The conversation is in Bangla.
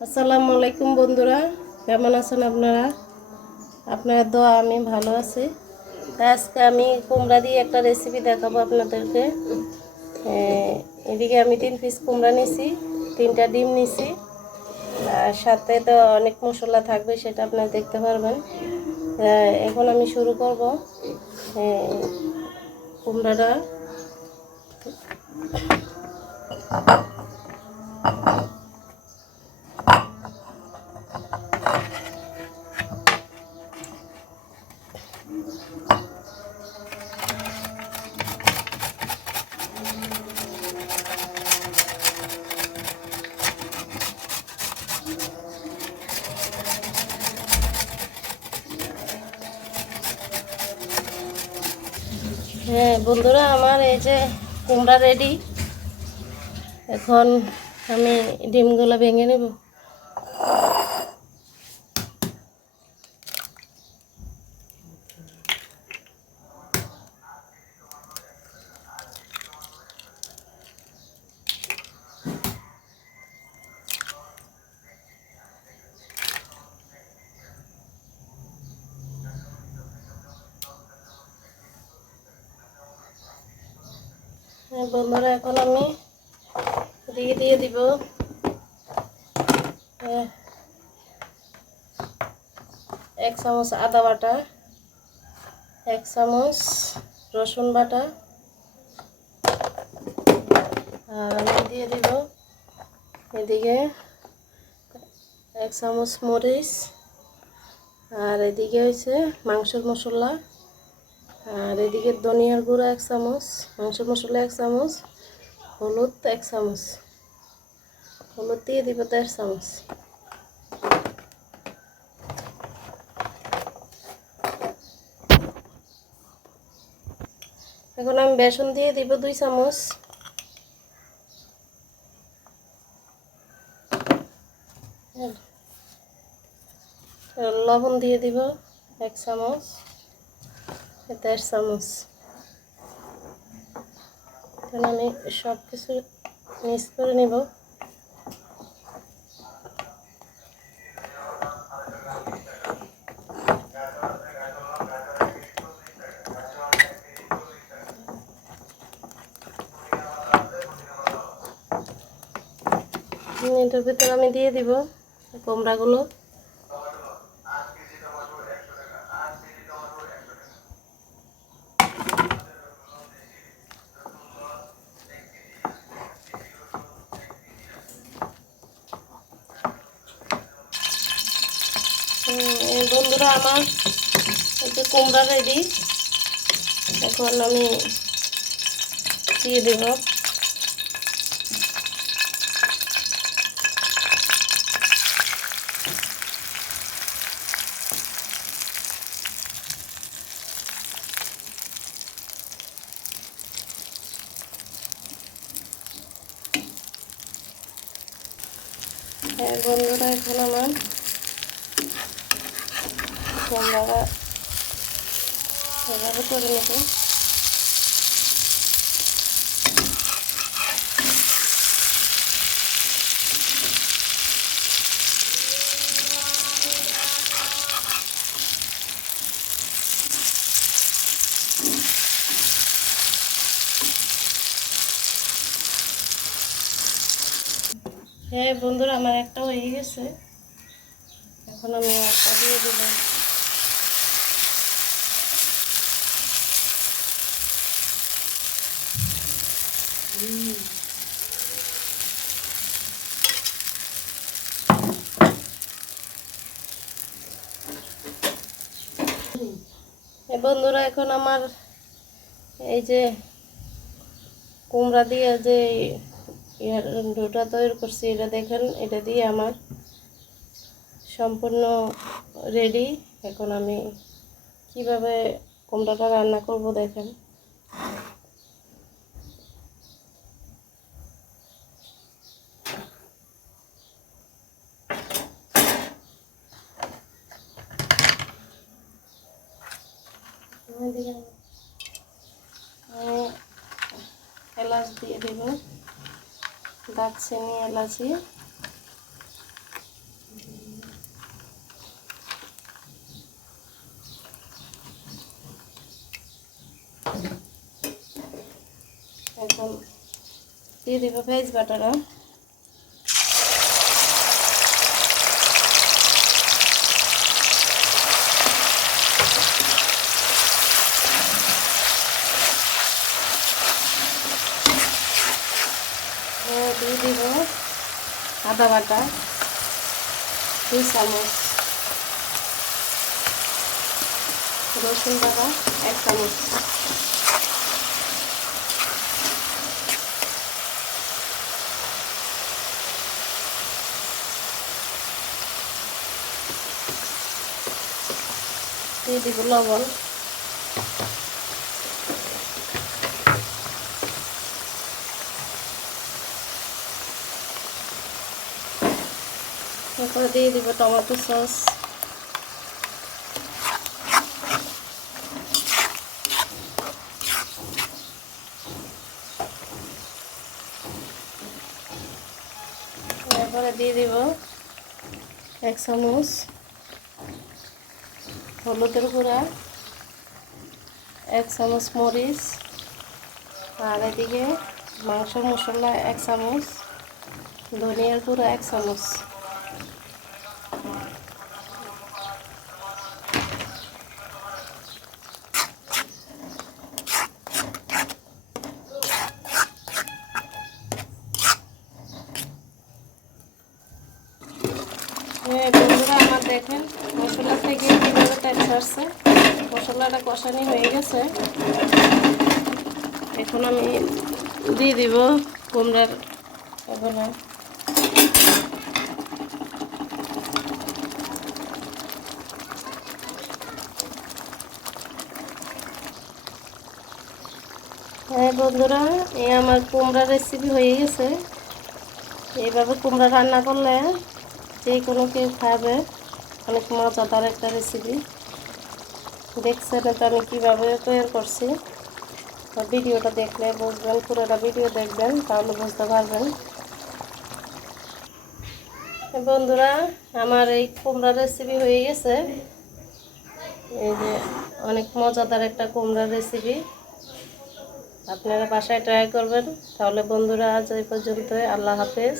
আসসালামু আলাইকুম বন্ধুরা, কেমন আছেন আপনারা? আপনার দোয়া, আমি ভালো আছি। আজকে আমি কুমড়া দিয়ে একটা রেসিপি দেখাবো আপনাদেরকে। এদিকে আমি তিন পিস কুমড়া নিছি, তিনটা ডিম নিছি, আর সাথে তো অনেক মশলা থাকবে, সেটা আপনারা দেখতে পারবেন। এখন আমি শুরু করব কুমড়াটা। হ্যাঁ বন্ধুরা আমার এই যে কুমড়া রেডি। এখন আমি ডিমগুলো ভেঙে নেব। বন্ধুরা, এখন আমি দিয়ে দিয়ে দিব। এক চামচ আদা বাটা, এক চামচ রসুন বাটা আমি দিয়ে দিব এদিকে এক চামচ মরিচ, আর এদিকে হয়েছে মাংসের মশলা। আর এদিকে ধনিয়ার গুঁড়ো এক চামচ মাংস মশলা এক চামচ, হলুদ এক চামচ। হলুদ দিয়ে দিব দেড় চামচ। এখন আমি বেসন দিয়ে দিব দুই চামচ। লবণ দিয়ে দিব এক চামচ। দেড় চামচ। এখন আমি সব কিছু মিক্স করে নেব। এটার ভিতরে আমি দিয়ে দিব কুমড়াগুলো হুম, এই বন্ধুরা আমার যে কুমড়া রেডি। এখন আমি দিয়ে দেব। হ্যাঁ বন্ধুরা এখন আমার কুমড়াটা এভাবে করে নেব হ্যাঁ বন্ধুরা, আমার একটা হয়ে গেছে। এখন আমি একটা দিয়ে দিলাম। বন্ধুরা, এখন আমার এই যে কুমড়া দিয়ে যে ডোটা তৈরি করছি, এটা দেখেন, এটা দিয়ে আমার সম্পূর্ণ রেডি এখন আমি কীভাবে কুমড়াটা রান্না করব দেখেন। আমি এলাচ দিয়ে দেব। দারচিনি এলাচি। এখন দিয়ে দেবো ভেজ বাটারা দিয়ে দিব আদা বাটা দুই চামচ রসুন বাটা এক চামচ। দিয়ে দিব লবণ। তারপরে দিয়ে দিব টমেটো সস। তারপরে দিয়ে দিব এক চামচ হলুদের গুঁড়া, এক চামচ মরিচ, আর এদিকে মাংস মশলা এক চামচ, ধনিয়ার গুঁড়া এক চামচ। বন্ধুরা, আমার দেখেন, মশলা থেকে কীভাবে তেল ছাড়ছে। মশলাটা কষানি হয়ে গেছে। এখন আমি দিয়ে দিব কুমড়ার এগুলো হ্যাঁ বন্ধুরা এই আমার কুমড়া রেসিপি হয়ে গেছে। এইভাবে কুমড়া রান্না করলে যে কোনো কেউ খাবে। অনেক মজাদার একটা রেসিপি দেখছেন তো আমি কীভাবে তৈরি করছি। ভিডিওটা দেখলে বুঝবেন, পুরোটা ভিডিও দেখবেন, তাহলে বুঝতে পারবেন। বন্ধুরা, আমার এই কুমড়া রেসিপি হয়ে গেছে। এই যে অনেক মজাদার একটা কুমড়া রেসিপি আপনারা বাসায় ট্রাই করবেন। তাহলে বন্ধুরা, আজ এই পর্যন্ত আল্লাহ হাফেজ।